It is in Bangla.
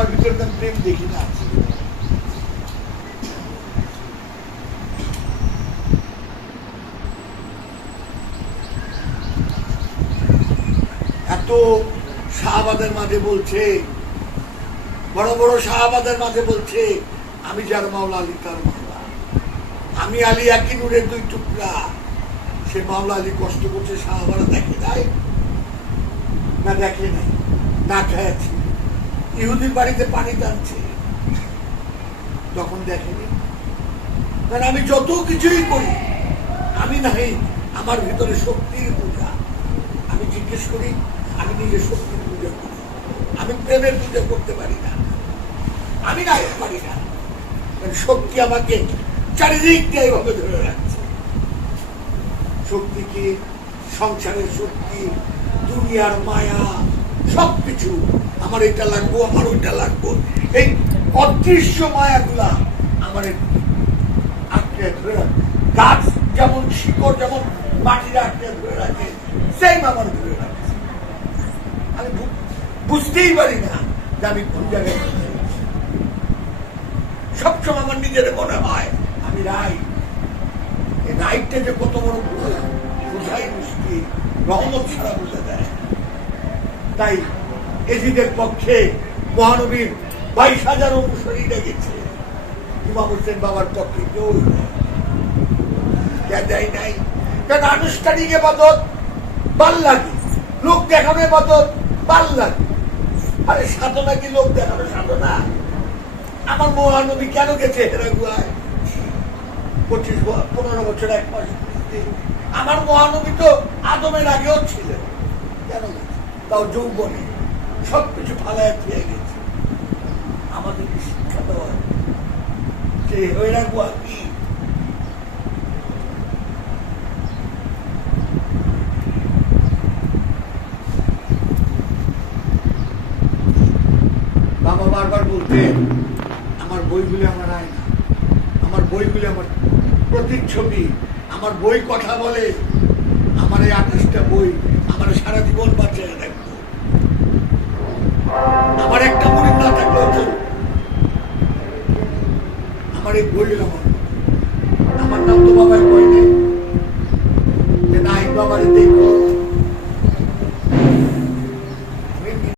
আমার ভিতরে প্রেম দেখি না। এত শাহবাদের মাঝে বলছে, বড় বড় শাহবাদের মাঝে বলছে, আমি যার মাওলা আলী, তার মাওলা। আমি আলী একই নূরের দুই টুকরা। সে মাওলা আলী কষ্ট করছে, শাহবারা দেখে নাই? না দেখে নাই। না খেয়েছে। ইহুদির বাড়িতে পানি টানছে। তখন দেখেনি। কারণ আমি যত কিছুই করি, আমি নাই আমার ভিতরে শক্তির পূজা। আমি জিজ্ঞেস করি, আমি নিজে শক্তির পূজা করি। আমি প্রেমের পূজা করতে পারি না। আমি না পারি না। শক্তি আমাকে চারিদিক দিয়ে এইভাবে ধরে রাখছে। শক্তি কি? সংসারের শক্তি, দুনিয়ার মায়া, সবকিছু। আমার এটা লাগবো, আমার ওইটা লাগবো। এই অদৃশ্য মায়াগুলা আমার আটকে ধরে রাখে। গাছ যেমন শিকড়, যেমন মাটির আটকে ধরে রাখে সেম আমার ধরে রাখছে আমি বুঝতেই পারি না যে আমি কোন জায়গায় সবসময় আমার নিজের মনে হয়, আমি রাই এই রাইটটা যে কত বড় বুঝাই মুশকিল রহমত ছাড়া বুঝে দেয় তাই এজিদের পক্ষে মহানবীর বাইশ হাজার অনুসারীরা গেছে। ইমাম হোসেন বাবার পক্ষে কেউ দেয় নাই? কারণ আনুষ্ঠানিক এবাদত? ভালো লাগে। লোক দেখানো এবাদত? ভালো লাগে। আরে সাধনা কি লোক দেখানো সাধনা? আমার মহানবী কেন গেছে হেরাগুয়ায় পঁচিশ পনেরো বছর এক মাস আমার মহানবী তো আদমের আগেও ছিলেন। কেন? তাও যৌবনে। সবকিছু ফালায় ফিরে গেছে। আমাদেরকে শিক্ষা দেওয়া যে হয়ে হৈরাগুয়া কি বাবা বারবার বলতেন আমার বইগুলি আমার আয়না আমার বইগুলি আমার প্রতিচ্ছবি। আমার বই কথা বলে। আমার এই আঠাশটা বই আমার সারা জীবন বাঁচিয়ে রাখব। আমার এই গোল্ড লবণ আমার নাম তো বাবাই কয় নাই। না বাবার দেখো।